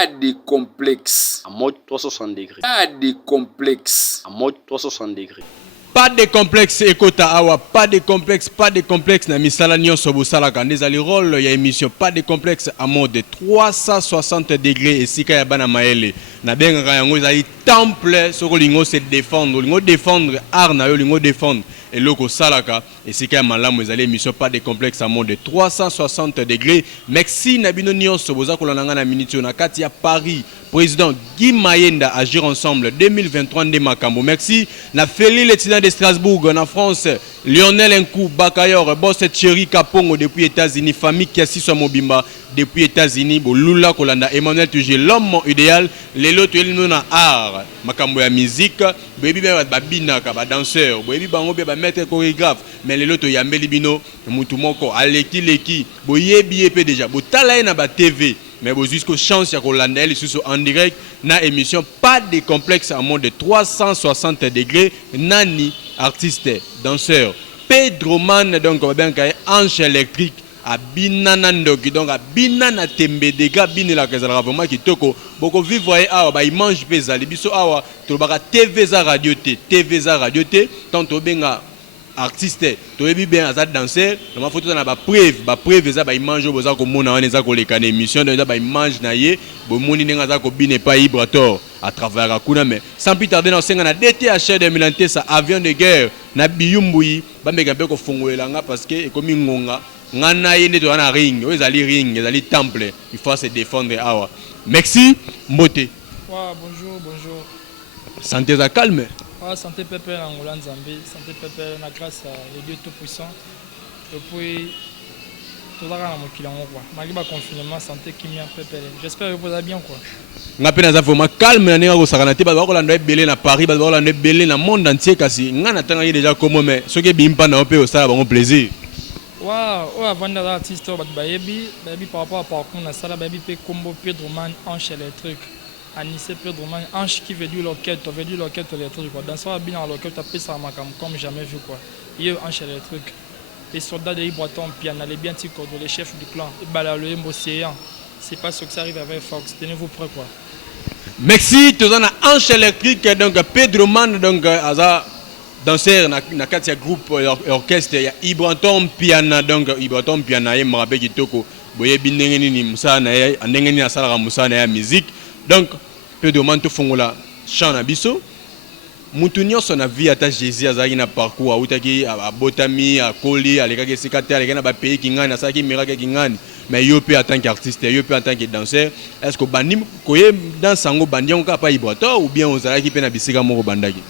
Pas de complexe. En mode 360 degrés. Pas de complexe. En mode 360 degrés. Pas de complexe ekota awa, pas de complexe na misala nyonso bosala ka ndezali rôle ya émission pas de complexe à mode 360 degrés esika ya bana maele na benga yango ezali temple soko lingo se défendre lingo défendre art na yo lingo défendre eloko salaka esika ya malamu ezali émission pas de complexe à mode 360 degrés. Merci na bino nyonso boza kolanda na minute na kati ya Paris. Président Guy Mayenda agir ensemble 2023 nde makambo. Merci na Feli Letina de Strasbourg en France, Lionel Nkou Bakayor, boss Thierry Kapongo depuis États-Unis, famille Kiasiso Mobimba depuis États-Unis, Bolula Kolanda Emmanuel Tugé l'homme idéal, lelo tuelino na art, makambo ya musique, baby ba babina ka ba danseur, baby bango ba maître chorégraphe, mais lelo to yambeli bino mutu moko aleki leki, boyebi epé déjà, botala na ba TV. Mais vous jusqu'aux chances ya kolanda elle sous en direct na émission pas de complexe en mode de 360 degrés nani artiste danseur Pedro Man donc bien kay ange électrique a binana ndoki donc a binana tembe de ga binela kazala vraiment kitoko boko vivre awa ba image pesa libiso awa to baka TV za radio T tant benga artiste toyebi bien aza danser na mafoto na ba preuve za ba image boza ko mona wana za ko leka na émission za ba image na ye bo moni nenga za ko bine pa Ibrator à travers akuna mais sans plus tarder na senga na DTH de Milante sa avion de guerre na biyumbuyi ba meka pe ko fongolela nga parce que ekomi ngonga ngana yende to na ring ezali temple il faut se défendre awa. Merci Mbote. Ouais, bonjour. Santé za calme. Ouais, santé pépé en Hollande Zambie, santé pépé la grâce à Dieu Tout-Puissant. Et puis, tout ça dans mon client, quoi. Malgré le confinement, santé qui m'y a pépé. J'espère que vous allez bien, quoi. Ngape na za vraiment calme na nenga ko sakanate ba ko landa belé na Paris ba ko landa belé na monde entier kasi ngana tanga yi déjà comment mais ce que bimpa na pe au ça ba plaisir. Ouais, avant d'être artiste, baby par rapport à parcours na sala baby pe combo Pedro Man enchaîne les trucs. Anissé Pedro Man, Anche qui veut dire l'orchestre, les trucs quoi. Dans ça, bien dans l'orchestre, tu as ça comme jamais vu quoi. Il Anche les trucs. Les soldats de Ibraton, piano, les bien ticots, les chefs du clan, le Mbosséan. C'est pas ce que ça arrive avec Fox. Tenez-vous prêts quoi. Merci, tu as Anche électrique donc Pedro Man donc aza danseur na katia groupe orchestre ya Ibraton piano donc Ibraton piano et marabe kitoko. Boye binenge ni musa na ya ndenge ni asala musa na ya musique. Donc, Pedro Man to fongola chant na biso. Mutu nyonso na vie ata Jésus azaki na parcours autaki abotami akoli alekaki sikate alekaki na ba pays kingani asaki miracle kingani mais yo pe en tant qu'artiste yo pe en tant que danseur est-ce que bandi koye dans sango bandi on ka pa Ibrator ou bien ozalaki pe na bisika moko bandaki?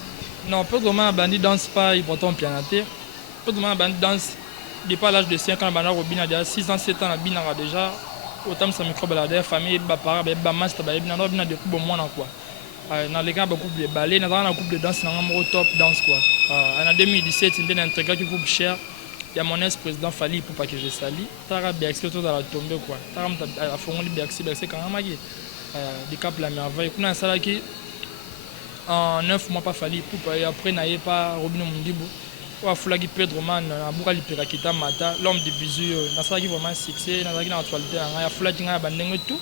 Non, Pedro Man bandi danse pas Ibraton pianaté. Pedro Man bandi danse depuis l'âge de 5 ans bana robina déjà 6 ans 7 ans na binara déjà. Autant ça micro balade famille ba para ba master ba bina bina de coupe moi quoi na les gars ba coupe de ballet na dans coupe de danse na mo top danse quoi en 2017 il a intégré du groupe cher il y a mon ex-président Fali pour pas que je sali tara Berxi autour dans la tombe quoi tara a fongoli Berxi quand même des cap la merveille kuna sala qui en 9 mois pas Fali pour après na pas Robin Mundibo ou Fulagi Pedro Man na buka lipirakita mata l'homme de bisu na sala qui vraiment succès na na actualité na Fulagi nga bandenge tout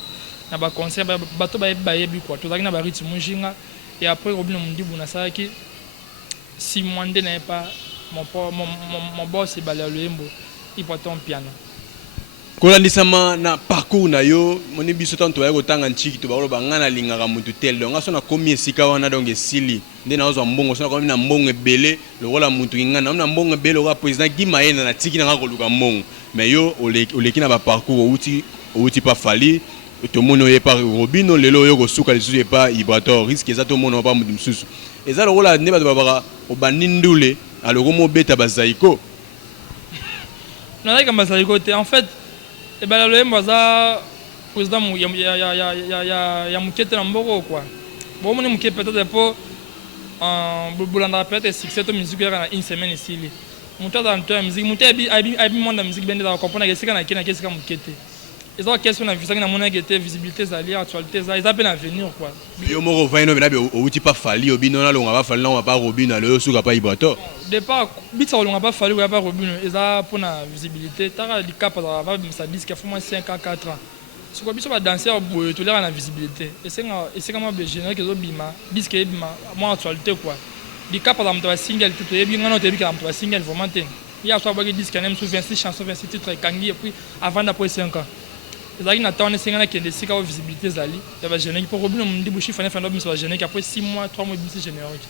na ba concert bato ba yebi quoi tout ça na ba rythme jinga et après Robin Mundibo na sala qui si monde n'est pas mon boss c'est Balalembo il porte un piano. Kolandisama na parcours na yo moni biso tanto ya kotanga nchiki to baloba ngana lingaka mutu tel donc aso na komi esika wana donc esili nde na ozo mbongo so na komi na mbongo ebele lokola mutu ngana na mbongo ebele ko président Guy Mayenda na tiki na koluka mbongo mais yo oleki na ba parcours outi pas Fali to mono ye par Robino lelo yo ko suka lisusu pas Ibrator risque za to mono pas mutu mususu eza lokola ne ba babaka obandindule aloko mo beta bazaiko na like bazaiko en fait et ben le mbaza président ya mukete na mboko quoi bon mon mukete peut-être pour bulanda peut-être succès to musique ya na une semaine ici muta dans toi musique muta abi monde musique bende da comprendre que c'est kana kina qu'est-ce mukete et ça question na visa na mona que visibilité za li actualité za ils appellent l'avenir quoi yo moko vaino bina outi pas Fali obino na longa ba Fali na pas Robino le suka pas Ibrator départ bit ça longa pas Fali ou pas Robino ils a pour na visibilité tara di cap za va ça disque faut moins 5 ans 4 ans Ce qu'on peut danser au bout, tout l'air la visibilité. Et c'est comment le générique que bima, disque bima, moi actualité quoi. Du cas par exemple toi single tout est bien, on a vu que toi single vraiment ten. Il y a soit bagage disque même sous 26 chansons, 26 titres kangi et puis avant d'après 5 ans. C'est-à-dire qu'il attend les single qui est des sites à visibilité zali. Il y a générique pour Robin on dit chiffre 9 on sur générique après 6 mois, 3 mois c'est générique.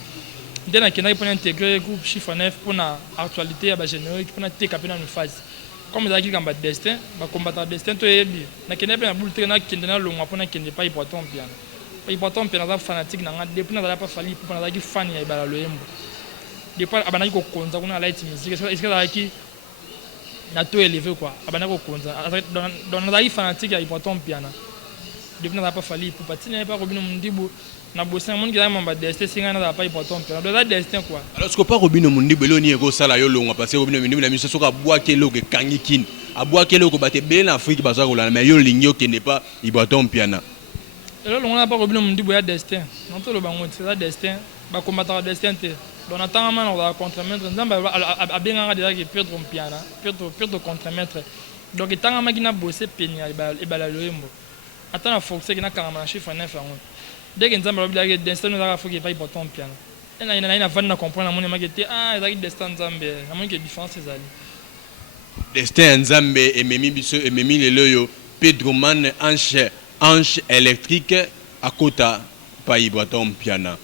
Dès la kenai pour intégrer groupe chiffre 9 pour la actualité il y a générique pour te caper dans une phase. Comme ils ont dit que destin, combattre destin, tu es bien. Na kende bien boule tena kende na longa pona kende pas important bien. Pas important bien na fanatique na depuis na pas fali pour na ki fan ya ibala loyembo. Depuis abana ko konza kuna light music est-ce que ça qui na to élevé quoi. Abana ko konza dans na fanatique ya important bien. Depuis na pas fali pour patiner pas Robin Mundibu na bossa monde qui a mamba destin singa na pas important bien. Dans destin quoi. Alors ce que pas Robin Mundibu loni eko sala yo longa parce que Robin Mundibu na miso soka bois kelo ke kangikin. A bois kelo ko baté ben Afrique baza ko la mais yo lingyo qui n'est pas important piana. Et là on a pas Robin Mundibu ya destin. Non to le bango c'est destin ba combattre destin te. Dans attend man on va contre-mettre nzamba a bien nga déjà perdre un piana, perdre contre-mettre. Donc tant nga gina bosser penia e bala loyembo. Attends la force qui na carrément chiffre 9 en dès que nzamba ba destin nous a faut qu'il pas important piano et na vanna comprendre mon magete ah ezaki destin nzambe na mon que différence ezali destin nzambe ememi biso ememi lelo yo Pedro Man ange électrique à kota pa ibratom piana.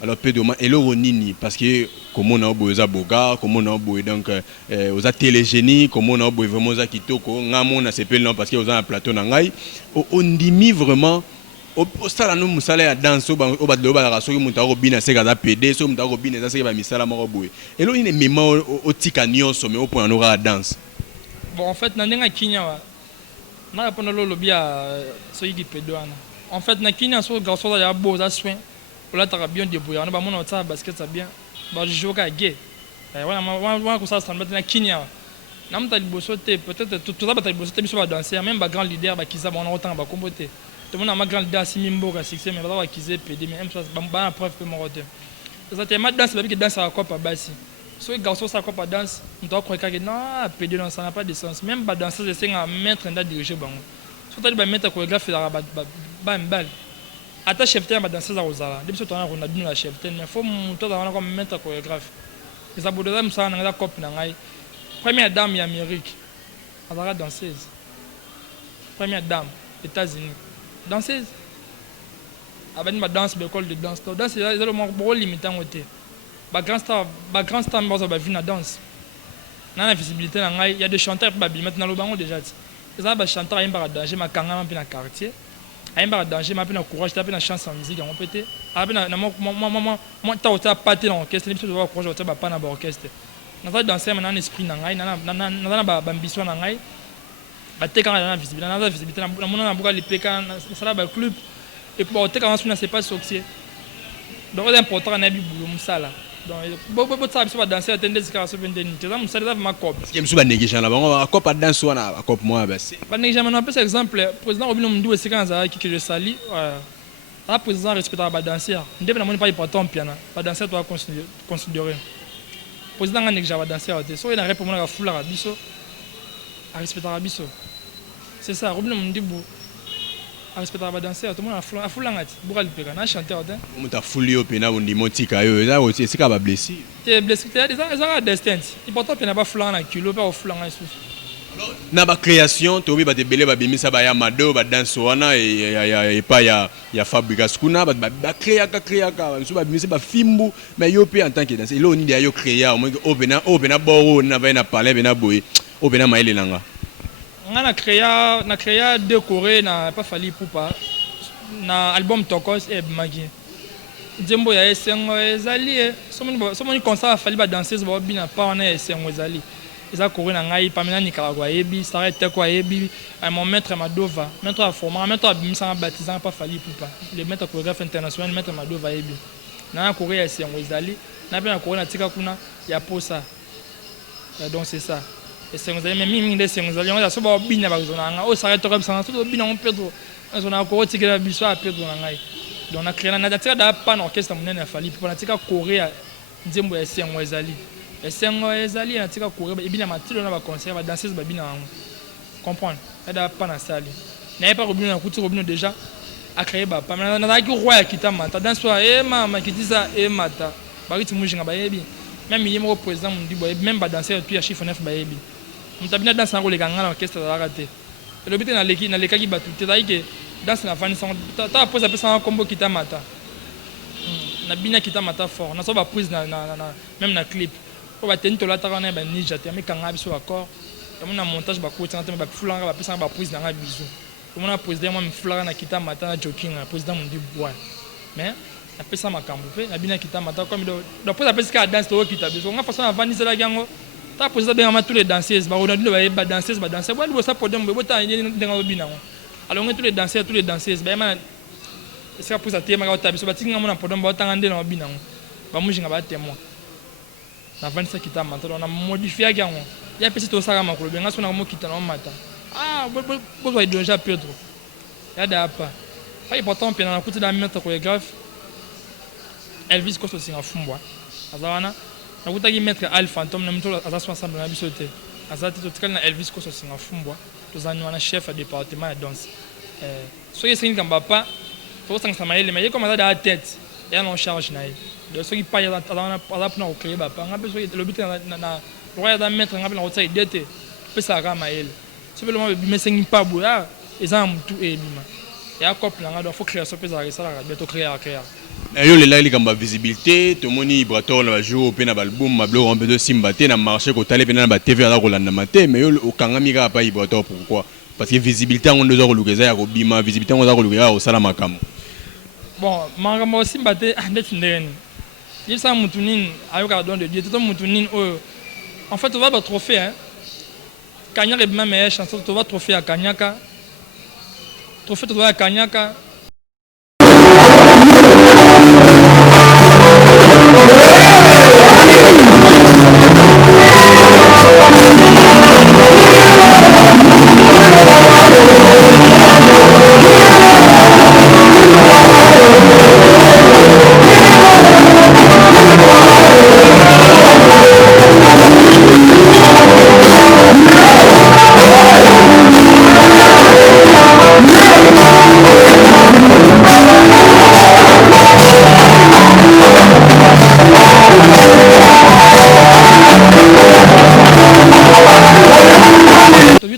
Alors Pedro Man elo nini parce que comment on a beau za boga comment on a beau donc aux a télégénie comment on a beau vraiment za kitoko ngamo na sepel non parce que aux a un plateau na ngai on dimi vraiment au sala no musala ya danse au badlo ba raso ki mutaro bina se ga da PD so mutaro bina za se ba misala moko boye elo ine mema au tika nyonso mais au point on aura danse. Bon en fait na ndenga kinya wa na répondre lo lobia so yi pedo ana en fait na kinya so garçon ya beau za soin là tu as bien débrouillé on ba mon ça basket ça bien ba jouer ka gay voilà ko ça ça na kinya na mta liboso te peut-être tout ça ba ta liboso te biso ba danser même ba grand leader ba kiza ba on autant ba compoter. Tout le monde a ma grande danse, Mimbo, a succès, mais va voir qu'ils aient pédé, mais même chose, bah, preuve que mon retour. C'est ça, ma danse, qui danse à la coupe à bassi. Si les garçons ça coupe à danse, on doit croire que non, pédé, non, ça n'a pas de sens. Même pas danser, c'est un maître qui a dirigé, bon. Si tu as mettre chorégraphe, il y a un balle. À ta chef, tu as danser à Rosala. Depuis que tu as dit la chef, mais il faut monter dans un maître chorégraphe. Les abonnés, ça, on a la coupe, première dame, Amérique. Elle a danseuse. Première dame, États-Unis. Danseuse. Avec ma danse, l'école de danse. La danse, c'est le moins limité en côté. Ma grand star, moi, ça va venir la danse. Dans la visibilité, il y a des chanteurs qui maintenant le bango déjà. Les gens chanteurs ils ont danger, ma kangama dans le quartier. Ils ont danger, ma peine courage, ta peine chance en musique, on peut être. Avec moi, t'as pas été dans l'orchestre, les gens courage, t'as pas dans l'orchestre. Dans la danse, maintenant esprit dans la ambition dans la quand on a la visibilité, on a beaucoup de PK, ça là club et pour te quand on c'est pas succès. Donc c'est important on a bu boulot ça là. Donc beaucoup ça va danser attendre des cas sur 22 minutes. Ça ça ma cop. Parce que me souba négliger là on cop pas danse on a cop moi ben c'est. Pas négliger maintenant par exemple président Robin Mundibu c'est quand ça qui je sali la président respecte la danser. Ndebe na moni pas important piano. Pas danser toi considérer. Président a négliger va danser so il a répondre la foule la biso. A respecter la biso. C'est ça, Robin Mundibu. A respecter la danser, tout le monde a foule ngati. Boura lipeka, na chanteur te. On t'a foulé au pena on dit motika yo, ça aussi c'est ka blessé. T'es blessé, t'es des destin. Important pena pas foule na kilo, pas foule na sous. Na ba création, to bi ba te belé ba bimisa ba ya mado ba danse wana et pas ya fabrication kuna ba créa ka, so ba bimisa ba fimbu, mais yo pe en tant que danser, lo ni dia yo créa, au moins opena boro na va na parler bena boy, opena maile nanga. On a créé décoré n'a pas fallu pour pas na album Tokos et Magi. Zembo ya esengo ezali somo ni concert a fallu ba danser ba bina pa on a esengo ezali. Eza coré na ngai pa mena Nicaragua ebi s'arrête quoi ebi à mon maître Madova maître a formé maître a bimisa baptisant pas fallu pour pas le maître chorégraphe international maître Madova ebi na coré esengo ezali na bien coré na tika kuna ya posa. Donc c'est ça. Et c'est vous avez même des séances on a soba bina ba zona o s'arrête comme ça tout bina on Pedro on a encore tika la biso a Pedro ngai donc on a créé na tika da pan orchestre monene a fallu pour na tika Corée nzembo ya sengo ezali na tika Corée e bina matilo na ba concert ba danseuse ba bina comprendre da pan na sali n'avait pas Robino, Robino déjà a créé Bapa. Mais on a dit roi à Kita Mata. Dans ce soir, maman qui dit ça, Mata. Bariti Moujinga Bayebi. Même il y a un président, même pas danser, puis à chiffre 9 Bayebi. On a bien dansé en les gangs l'orchestre de la raté. Et le but est dans les cas qui battent. C'est-à-dire que dans la fin, tu as posé un combo Kita Mata. Na bina Kita Mata fort. On a pas prise même dans clip. On va tenir la tarane ben ninja, mais quand on a sur accord, on a montage ba côté, on a foulanga ba pesa ba prise dans la bisou. On a président moi me foulanga na Kita Mata joking, président mon dit bois. Mais na pesa makambo pe na bina Kita Mata comme do pose pesa ka danse to Kita biso. On a façon avant ça la gango. Ta président bien tous les danseuses, ba on a dit ba danseuse ba danser. Ba lui ça pour dem bo ta dans bina. Alors on tous les danseurs, tous les danseuses, ba man c'est pour ça téma ka tabiso ba tinga mona podom ba tangande na bina. Ba mujinga ba témoin. Na 25 Kita Mata on a modifié à gango. Il y a petit au Sarah Makolo, bien sûr, on a Kita no Mata. Ah, vous voyez déjà Pedro. Il y a des pas. Pas important, puis on a écouté la même chorégraphe. Elvis Koso aussi en fumbois. Azana, on a écouté mettre Al Phantom, on a mis à 60 na bisoté. Azati tout na Elvis Koso aussi en fumbois. Tous en on a chef de département de danse. Soyez c'est comme papa, faut que ça m'aille, mais comme ça dans la tête, et on charge naï. De ceux qui paient à la plan créer papa, on a besoin de le but na roya da mettre ngapela ngotsa idete pesa kama ele sebelo ma bimesengi pa boya eza mtu ebima ya couple ngado faut créer so pesa resala ka beto créer yo le laili kamba visibilité to moni Ibrator la jour pe na album ma blo rompe de simbate na marché ko tale pe na ba TV ala ko landa mate mais yo okangami ka pa Ibrator pourquoi parce que visibilité on doit kolukeza ya ko bima visibilité on doit kolukeza au sala makam bon mangamo simbate ndeti ndeni yesa mtu nini ayoka don de Dieu tout mtu nini o. En fait, on va battre trophée. Hein. Kanyaka est ma meilleure chanson. On va trophée à Kanyaka. Trophée, tu vas à Kanyaka.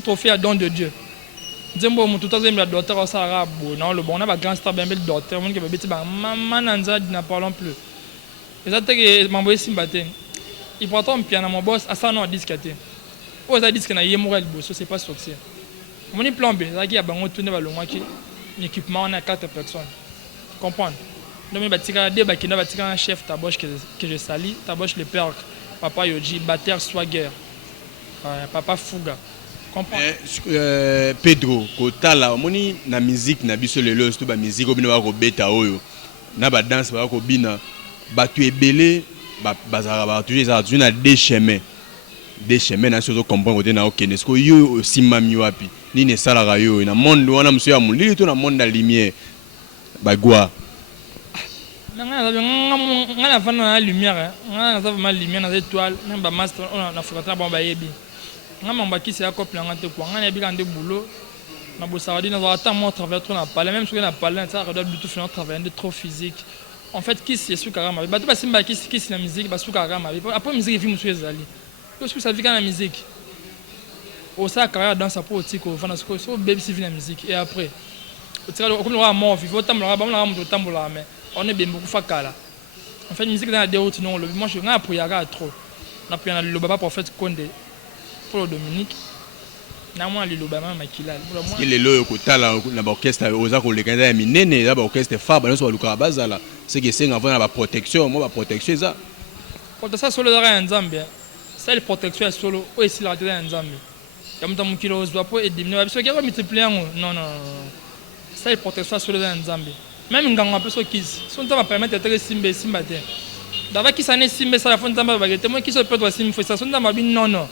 Trophée à don de Dieu. Zembo mutu tazem la docteur au Sarabo, non le bon on a ba grand star bien bel docteur, mon qui va beti ba mananza n'a parlons plus. Et ça que m'envoyer simbate. Il prend ton piano mon boss à ça non disquete. O ça disque na yemoral bosso c'est pas succès. Mon plan B, là qui a bango tourner ba longwa ki équipement on a 4 personnes. Comprendre. Donc me batika de ba kina batika un chef Taboche que je salue, Taboche le père papa Yoji, batteur Swagger. Papa Fuga. Pedro kotala moni na musique na biso lelo to ba musique obina ba ko beta oyo na ba danse ba ko bina ba tu ebele bazara ba toujours ça tu na deux chemins na surtout comprendre côté na okene est-ce que yo simami wapi ni ne sala ga yo na monde wana monsieur ya mulili to na monde la lumière ba gwa ngana fana na lumière ngana za ma lumière na étoile même ba master on a fukata bon ba yebi ngama mbakisi ya couple ngate kwa ngana bika nde boulot na bosaradi na zata mo travail trop na parler même si on a parlé ça doit du tout faire travail de trop physique en fait qui c'est sous karama ba to ba simba qui na musique ba sous karama après musique film sous ezali parce que ça vit dans la musique au ça carrière dans sa politique au fana so baby si na musique et après au tira comme le mort vivre tambola ba na mo tambola mais on est bien beaucoup fakala en fait musique dans la déroute non le moi je ngana pour yaga trop na puis le baba prophète Condé Dominique na moi le lobama makila il est là kotala na ba orchestre oza ko lekanda ya minene na ba orchestre faba na so luka bazala c'est que c'est avant la protection moi ba protection ça protection solo da nzambe c'est la protection solo o esi la da nzambe ya mta mukilo ozwa po et diminuer ba biso ke ba multiplier non c'est la protection solo da nzambe même nganga peso kiss son ta ba permettre de simbe simbate dava kisane simbe ça la fond nzambe ba gete moi kiso peut simbe faut ça son ta ba non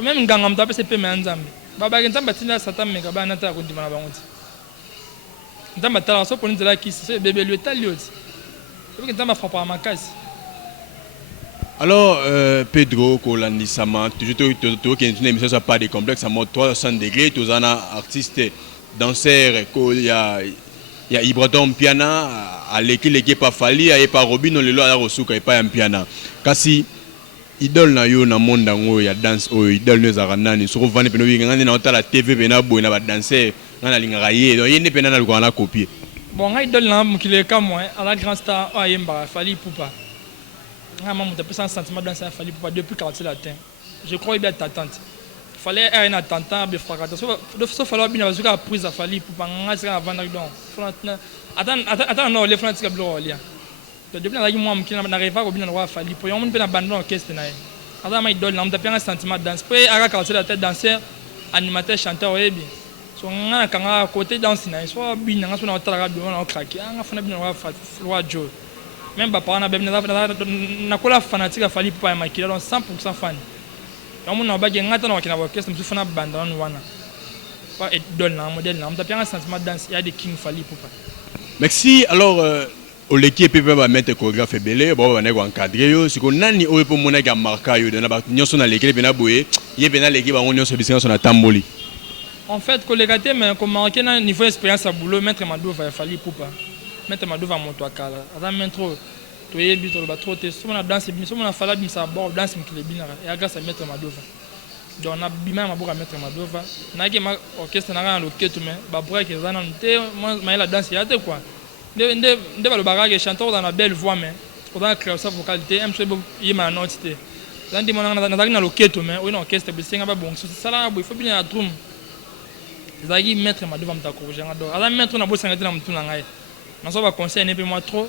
même nganga mta pe sepe nzambe baba nzambe tina satan meka ba nata ko ndima na bango ti nzambe tala so poni nzela kisi so bébé le talioti parce que nzambe frappe makasi. Alors Pedro Kolandisama toujours to qui une émission ça pas de complexe à mode 360 degrés tous en artiste danseur il y a Ibraton Piana à l'équipe a falli à pas Robin on le lo à Rosuka et pas un piana kasi idole na yo na monde ngo ya dance o idole ne zaranani so vane peno ngani na otala TV pena boy na ba danser na linga ye donc yende pena na ko na copier bon ngai idole na mukile ka moi à la grand star ayemba Fally Ipupa vraiment mon tapé sans sentiment danser à Fally Ipupa depuis quartier latin je crois bien t'attente fallait un attentant bien fracas sauf falloir bien parce que prise à Fally Ipupa ngai sera avant donc attends non les francs ka blo lia depuis na moi mukile na rêve ko bien na Fally Ipupa on peut na bande orchestre na attends ma idole na on tapé un sentiment danse puis à quartier latin danseur animateur chanteur ebi so nga kanga côté danse na so bien nga so na otala bien na craquer nga fana bien na Joe même ba parana ben na kola fanatique Fally Ipupa makila donc 100% fan donc mon ba ge ngata na wakina orchestre msu fana banda wana pas idole na modèle na mta bien sentiment danse il y a des king Fally Ipupa. Merci. Alors au l'équipe peut ba mettre chorégraphe belé bon ba nego encadrer yo siko nani o po mona ga marka yo na ba nyoso na l'équipe na boye ye bena l'équipe ba nyoso bisinga so na tamboli. En fait, collègue, mais comme marqué dans niveau expérience à boulot, maître Madou va Fally Ipupa. Maître Madou va monter à Kala. Avant maître, tu es bien, tu vas trop te. Si on a dansé bien, si on a fallu bien ça, bon, danse mais qu'il est bien. Et grâce à maître Madou va. Donc on a bien ma bourre à maître Madou va. Na que ma orchestre na le quête mais, bah pour que ça n'ente, moi la danse il y a de quoi. De le barrage chanteur dans la belle voix mais, pour dans créer sa vocalité, un peu il m'a noté. Là dit mon na le quête mais, oui orchestre bien c'est pas bon. Ça là, il faut bien la drum. Zagi maître Madou va me corriger alors ala maître na bossa ngati na mtu na ngai na so ba conseil ne pe moi trop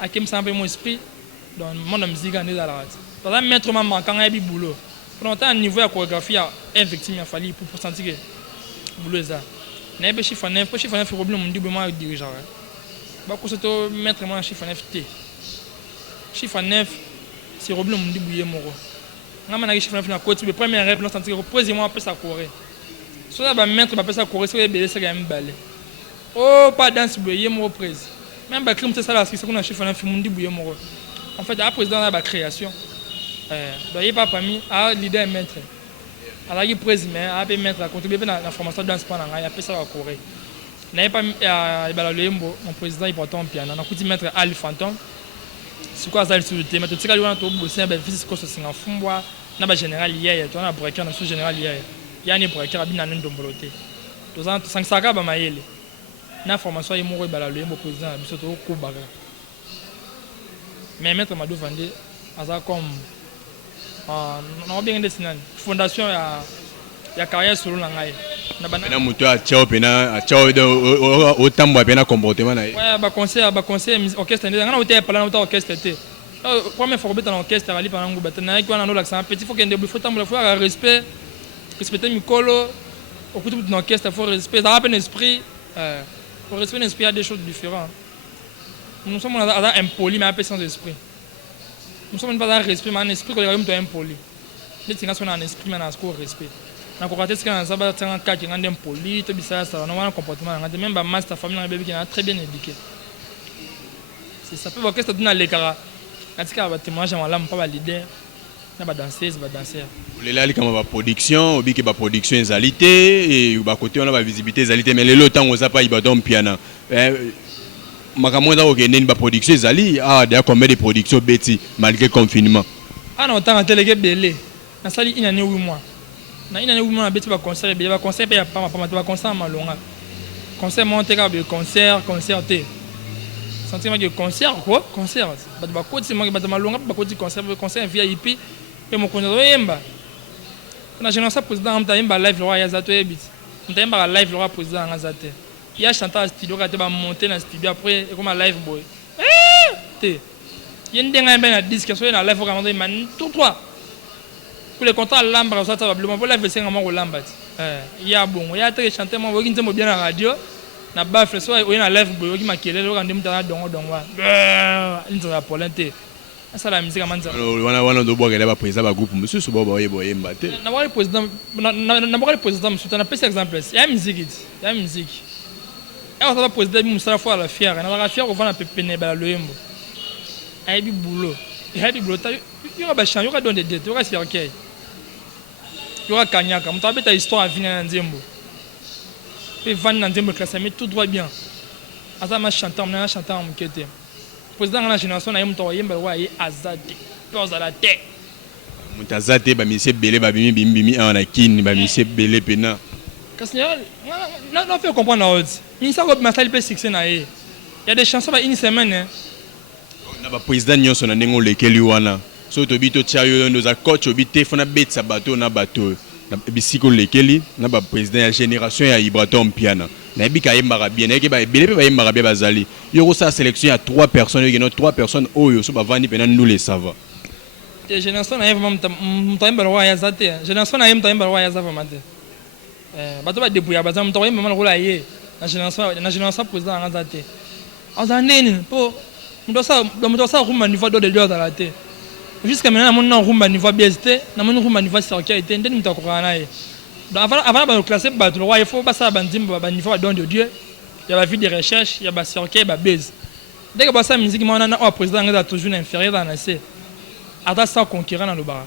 akim ça un peu mon esprit dans mon musique en la rate ala maître ma manquant ngai bi boulot pour un niveau de chorégraphie a effectivement Fally pour sentir que boulot ça na be chiffre 9 problème mon dit moi dirigeant ba ko to maître moi chiffre 9 t chiffre 9 c'est problème mon dit bouyer moro ngama na chiffre 9 na côté le premier rêve non sentir poser moi peu ça courir. So là, maître va passer à courir, c'est bien, c'est un balai. Oh, pas danse, bouillé, mon prise. Même si crime, c'est ça, c'est qu'on a chiffre un film, bouillé, mon. En fait, la président de la création, il n'y a pas parmi, à l'idée maître. Alors, il président, à mettre à contribuer à la formation de danse pendant, il y a ça à courir. Il n'y a pas mon président, il porte un piano. On a coupé mettre Ali Phantom. C'est quoi ça, sur le thème? Tu sais, il y a un peu de bosser, ben, physique, c'est un fumbois. On a général hier, on a breaké, on a général hier. Yani pour écrire bien en ndomboloté tous ans 500 ba maele na formation yi moko bala le mo président biso to ko baga mais maître Madou Vande aza comme na bien dessiné fondation ya carrière sur la ngai na bana muto a chao pena o tambo pena comportement na ouais ba conseil orchestre ndanga na hotel pala na orchestre té première fois dans orchestre ali pendant ngo batana ki wana no l'accent petit faut qu'il faut tambo faut respect respecter Mikolo, au côté de l'orchestre, il faut respecter un esprit. Pour respecter l'esprit, il y a des choses différentes. Nous sommes impolis, mais un peu sans esprit. Nous sommes pas dans le respect, mais un esprit qui est impoli. Les gens sont un esprit, mais un respect. Nous avons raté ce qu'on a fait, un cas qui est impoli, tout ça, nous avons un comportement. Même ma master famille, un bébé qui est très bien éduqué. Ça peut l'orchestre dans l'écart. Quand il y a un témoignage, on n'a pas l'idée. Ba danseuse ba danseur les là comme ba production obi ke ba production ezalité et ba côté on a ba visibilité ezalité mais le temps on za pas Ibraton Piana makambo za okende ba production ezali d'ailleurs combien de production beti malgré confinement non tant télé belé na sali ina ne 8 mois na ina ne 8 mois na beti ba concert belé ba concert pe ya pas ba concert malonga concert monter ka be concert té sentiment que concert quoi concert ba ko ti mangi ba malonga ba ko ti concert VIP et mon connaît yemba na génération président on yemba live le roi ya zato ebit on yemba live le roi président en azate il y a chanteur studio qui va monter dans studio après et comme live boy té yendenga yemba na disque so na live vraiment man tout toi pour les contrats lamba ça probablement pour live c'est vraiment lamba il y a bon il y a très chanteur moi qui bien na radio na bafle so on a live boy qui makele le quand ndimta dongo dongwa into ya polente ça la musique amanza wana do boga ba président ba groupe monsieur so boba yemba te na wale président na boga le président monsieur na pèse exemple il y a musique et on va président musala fois la fière na la fière on va na pepene ba le yembo ay bi boulot et ay bi boulot il y aura ba champ il y aura don des dettes il y aura cercueil il y aura kanyaka mutabe ta histoire à venir na nzembo Puis Van Nandem classé mais tout droit bien. Azama chantant, on a chanté en mukete. Président de la génération, on a eu un yemba ouais azadi. Pose à la tête. Mutazate ba monsieur belé ba bimi bimi bimi en akin ba monsieur belé pena. Cassignol, non fait comprendre la haute. Il s'est remis à faire le succès na e. Il y a des chansons une semaine hein. Na ba président nyonso na ndenge lekeli wana. So to bito chayo nos a coach obité fona bet sa bateau na bateau. Na bisiko lekeli na ba président ya génération ya Ibraton Piana. Na bika yemba bien na ke ba belé ba yemba bien bazali. Yo sa sélection à 3 personnes, il y a 3 personnes oyo so ba vandi pena nous les savons. Génération na vraiment mtaimba roi ya zate. Génération na mtaimba roi ya zava mate. Bato ba débrouiller ba mtaimba mama rola ye. Na génération président na zate. Azaneni po mdosa rumba niveau de l'heure dans la tête. Jusqu'à maintenant mon rumba niveau BST, na mon rumba niveau circuit était ndeni mtakokana na ye. Avant ba classer ba le roi il faut ba ça bandimba ba niveau don de Dieu. Il y a la vie de recherche, il y a ba circuit ba base. Dès que ba ça musique moi na o président nga toujours inférieur dans la C. Ata sans conquérant dans le bar.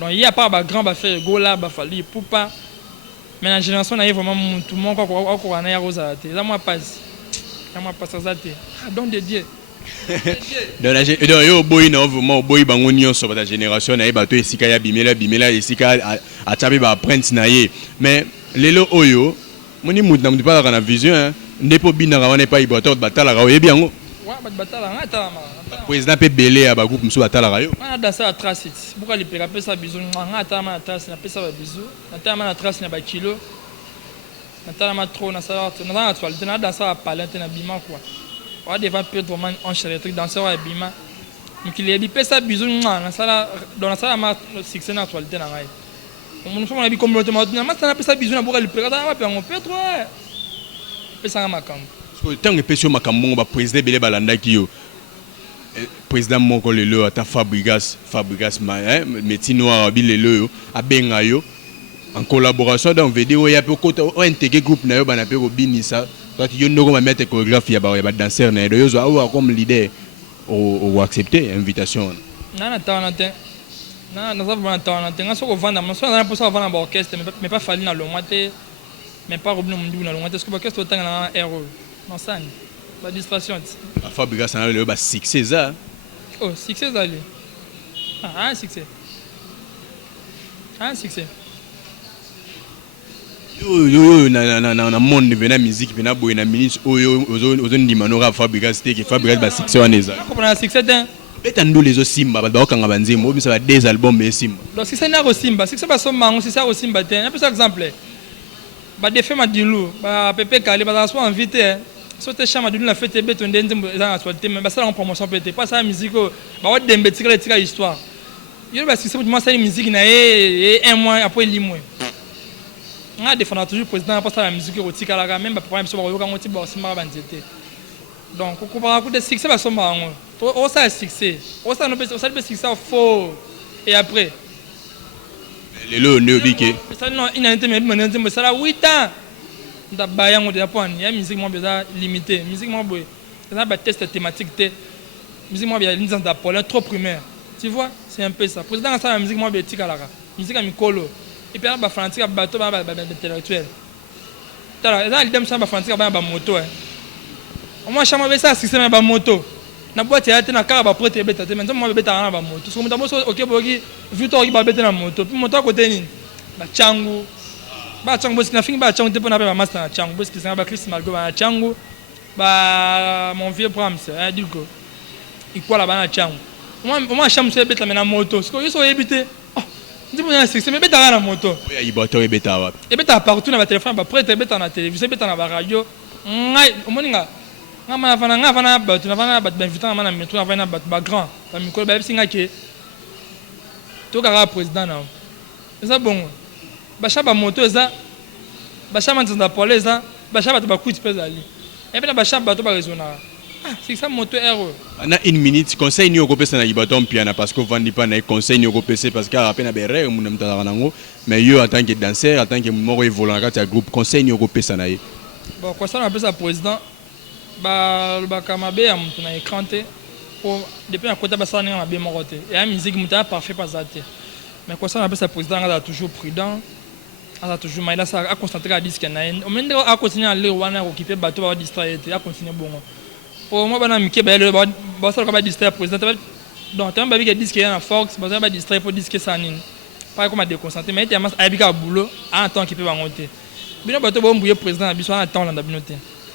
Donc il y a pas ba grand ba faire gola ba fali poupa. Mais la génération na vraiment tout le monde ko na ya rosa te. Ça moi passe. Ça moi passe ça te. Ah don de Dieu. Donc yo boy na vraiment boy bango nyonso ba génération na ba to esika ya bimela esika a tabi ba prince na ye. Mais lelo oyo moni mutu na mutu pa na vision hein. Ndepo bina wana pa Ibraton batala ka oyebi yango. Ouais ba batala ngata ma. Président pe belé ya ba groupe musu batala ka yo. On a dansé à trace. Pourquoi les pega pe ça bisou ngata ma trace na pe ça ba bisou. Na ma trace na ba kilo. Na ma trop na ça na actualité na dansé à palette na bima quoi. On devant peut vraiment enchaîner truc danseur à bima. Donc il est bi ça bisou na ça dans la salle ma succès na actualité na ngai. On nous on a bi communauté ma ça na pe ça bisou na pourquoi les pega na pe on peut trop. Pe ça makambo. Parce que tant que pesio makambo ba président belé balanda ki yo. Président moko lelo ata Fabrigas métier noir bilelo abenga yo en collaboration dans vidéo ya pe ko intégrer groupe na yo bana pe ko binisa toi yo ndoko ma mettre chorégraphie ya ba danseur na yo zo comme leader ou accepter invitation na te na ça va na te ngaso ko vanda mo so na pour ça vanda ba orchestre mais pas fallu na longate mais pas robino mundu na longate parce que orchestre tanga na héros non ça ba distraction Fabrigas na le ba succès ça. Oh, succès d'aller. Ah, un succès. Un succès. Yo na monde vena musique vena boy na ministre oyo ozon dimanora Fabrigas te que Fabrigas ba succès waneza. Comment un succès d'un? Beta ndo lezo Simba ba okanga banzimo obisa ba des albums mais Simba. Donc succès na ko Simba, succès ba soma on succès ko Simba te. Un peu exemple. Ba défait ma dilou, ba Pepe Kale ba so invité. Sote chama d'une la fête béton d'endem dans actualité mais ça en promotion peut-être pas ça musique ba wa dembe tika histoire yo ba c'est moi ça musique na et un mois après limwe nga défendre toujours président pas ça la musique au tika la même ba problème so ba yo ka ngoti ba simba ba nzete donc ko ba ko de succès ba so ma ngo o ça succès o ça no peut ça peut succès faux et après lelo ne obike ça non inanité mais ça la 8 ans da bayango de point il y a musique moi bien limité musique moi boy ça ba test thématique té musique moi bien licence d'Apollon trop primaire tu vois c'est un peu ça président ça la musique moi bien tika la musique à mikolo et puis ba fanatique bateau ba intellectuel tala ça l'idée ça ba fanatique ba moto hein au moins chama ça système ba moto na boîte ya te na kara ba prêter beta te maintenant moi beta na ba moto parce que moi so OK bogi vu to ba beta na moto puis moto à côté ni ba changu ba changu bosi na fingi ba changu te pona ba master na changu bosi kisanga ba Chris Malgo ba changu ba mon vieux Brahms hein dilko ikola ba na changu moi chamse beta na moto parce que yo so ebité oh ndi bona c'est mais beta na moto ya ibato beta wa e beta partout na ba téléphone ba prêter beta na télévision beta na ba radio ngai omoninga nga vana ba tu na vana ba invitant na metro na vana ba grand ba mikolo ba singa ke to kara président na ça bon ba chaba moto za ba chama nzanda pole za ba chaba to ba kuit pesa ali et bien ba chaba to ba raisonna ah c'est ça moto héros na une minute conseil ni okopesa na Ibaton Piana parce que vandi pas na conseil ni okopesa parce que après na berre mu na mtala nango mais yo en tant que danseur en tant que moko évoluant quand groupe conseil ni okopesa na ye bon quoi ça on appelle ça président ba kamabe ya mtu na écran te pour depuis à côté ba ça na be morote et la musique muta parfait pas ça te mais quoi ça on appelle ça président a toujours prudent a toujours mais là ça a concentré à disque na en même temps a continuer à lire wana occuper bateau va distraire a continuer bon pour moi bana mike ba le ba ça va distraire président donc tant ba bi que disque na Fox ba ça va distraire pour disque ça nini pas comme à déconcentrer mais il y a a bika boulot en temps qui peut ba monter bino bateau ba mbouye président biso en temps na binoté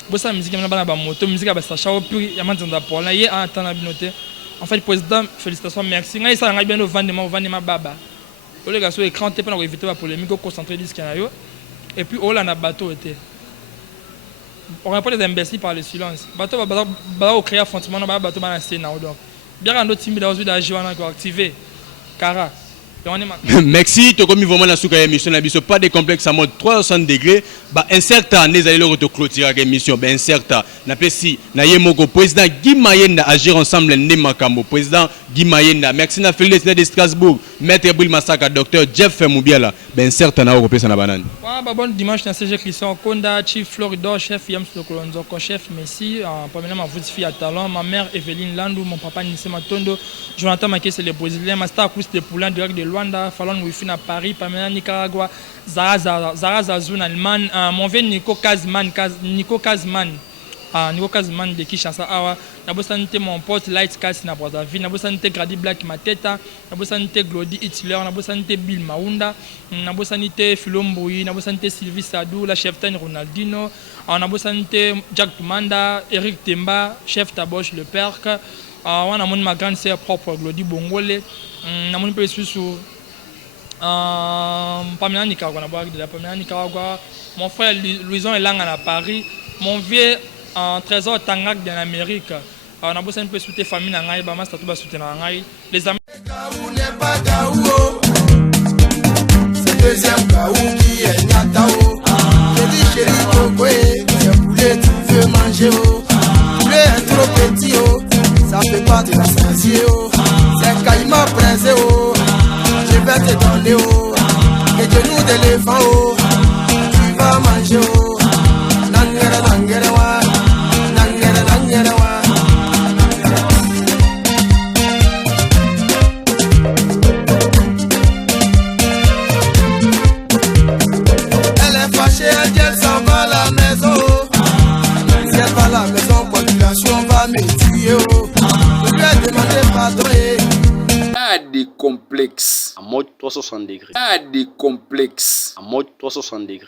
bo ça musique na bana ba moto musique ba ça chawo puis ya manzanda pour là y en temps na binoté en fait président félicitations merci ngai ça ngai bien au vendement baba au les gars sur écran t'es pas pour éviter la polémique au concentrer disque na yo et puis au là na bateau était on répond les imbéciles par le silence bateau ba au créer affrontement na bateau ba na scène donc bien quand d'autres team d'aujourd'hui d'agir on a activé Kara. Merci, tu comme vraiment la souka émission na biso pas de complexe à mode 360 degrés ba incertain les allez le clôturer l'émission ben incertain na pesi na yemoko président Guy Mayenda agir ensemble ne makambo président Guy Mayenda merci na Félix de Strasbourg maître Bril Massaka docteur Jeff Mubiala ben incertain na ko pesa na banane wa bon dimanche na CG Christian Konda chief Florida chef Yams Lokolonzo chef Messi premièrement vous fille à talent ma mère Evelyne Landou mon papa Nissé Matondo Jonathan Maké c'est le brésilien master Cruz de Poulain direct de Luanda, Fallon Wifi à Paris, Pamela Nicaragua, Zara Zazoun Allemagne, mon vieux Nico Kazman de Kinshasa Awa, Nabosanite mon pote Light Cast na Brazzaville, Nabosanite Grady Black Mateta, Nabosanite Glody Hitler, Nabosanite Bill Maunda, Nabosanite Filomboui, Nabosanite Sylvie Sadou, la chef Tane Ronaldinho, Nabosanite Jack Tumanda, Eric Temba, chef Taboche Le Perc, on a ma grande sœur propre Glody Bongole. Namoni pe susu Pamela Nicaragua na boire de la Pamela Nicaragua mon frère Louison Elanga à Paris mon vieux trésor Tangak en Amérique on a besoin de soutenir famille na ngai ba master tout ba soutenir na ngai les amis c'est deuxième Kaou qui est Nyatao je dis chérie Kokoé c'est poulet tu veux manger poulet est trop petit ça fait pas de la saisie c'est Kaïma pressé je vais te donner les genoux d'éléphant tu vas manger nangere nangere wa nangere nangere wa elle est fâchée elle dit elle s'en va à la maison si elle va à la maison population va me tuer je lui ai demandé pardon Pas de complexe. À mode 360 degrés. Pas de complexe. À mode 360 degrés.